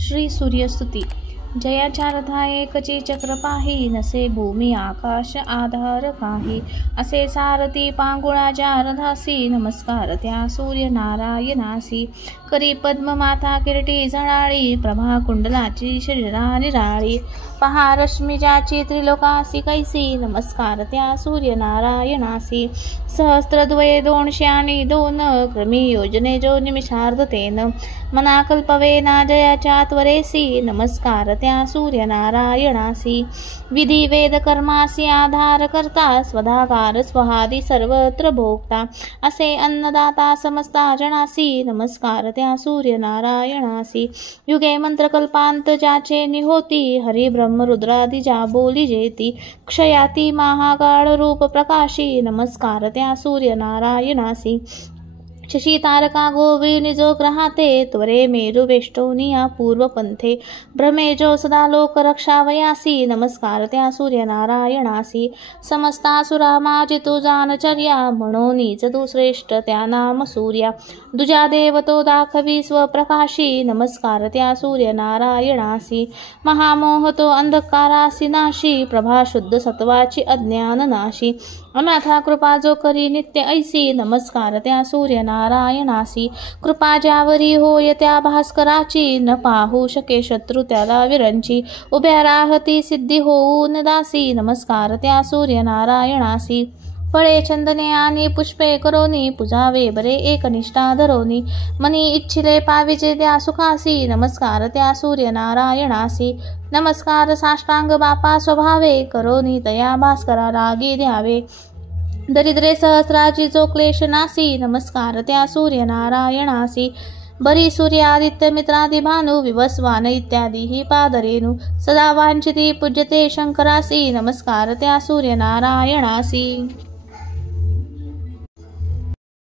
श्री सूर्यस्तुती. जयाच्या रथा एकची चक्र पाही, नसे भूमी आकाश आधार काही. असे सारथी पांगुळाच्या रथासी, नमस्कार त्या सूर्यनारायणासी. करी पद्म माथा किरटी झळाळी, प्रभा कुंडलाची शरीरा निराळी. पहा रश्मी ज्याची त्रिलोकासी कैसी, नमस्कार त्या सूर्यनारायणासी. सहस्त्रद्वये 202 क्रमी योजने जो निमिषार्धतेन. मना कल्पवेना जयाच्या त्वरेसी, नमस्कार त्या सूर्यनारायणासी. विधी वेद कर्मासी आधार करता, स्वधाकार स्वहादी सर्वत्र भोगता. असे अन्नदाता समस्ता जनासी, नमस्कार त्या सूर्यनारायणासी. युगे मंत्रकल्पांत ज्याचे निहोती, हरी ब्रह्म रुद्रादी ज्या बोली जेती. क्षयाती महाकाळ रूप प्रकाशी, नमस्कार त्या सूर्यनारायणासी. शशी तारका गोविनी जो ग्रहाते, त्वरे मेरु वेष्टोनिया पूर्व पंथे. भ्रमे जो सदा लोक रक्षावयासी, नमस्कार त्या सूर्यनारायणासी. समस्तासुरा माझी तू जानचर्या, म्हणूनीच तू श्रेष्ठ त्या नाम सूर्या. दुजा देव तो दाखवी स्वप्रकाशी, नमस्कार त्या सूर्यनारायणासी. महामोह तो अंधकारासी नाशी, प्रभा शुद्ध सत्वाची अज्ञान नाशी. अनाथा कृपा जो करी नित्य ऐसी, नमस्कार त्या सूर्यनारायणासी. कृपा ज्यावरी होय त्या भास्कराची, न पाहू शके शत्रू त्याला विरंची. उभ्या राहती सिद्धी होऊन दासी, नमस्कार त्या सूर्यनारायणासी. फळे चंदने आणि पुष्पे करोनी, पूजावे बरे एकनिष्ठा धरोनी. मनी इच्छिले पाविजे त्या सुखासी, नमस्कार त्या सूर्यनारायणासी. नमस्कार साष्टांग बापा स्वभावे, करोनी तया भास्करा लागी द्यावे. दरिद्रे सहस्राची जो क्लेश नासी, नमस्कार त्या सूर्यनारायणासी. बरी सूर्य आदित्य मित्रादी भानु, विवस्वान इत्यादी ही पादरेणु. सदा वांछिती पूज्यते शंकरासी, नमस्कार त्या सूर्यनारायणासी.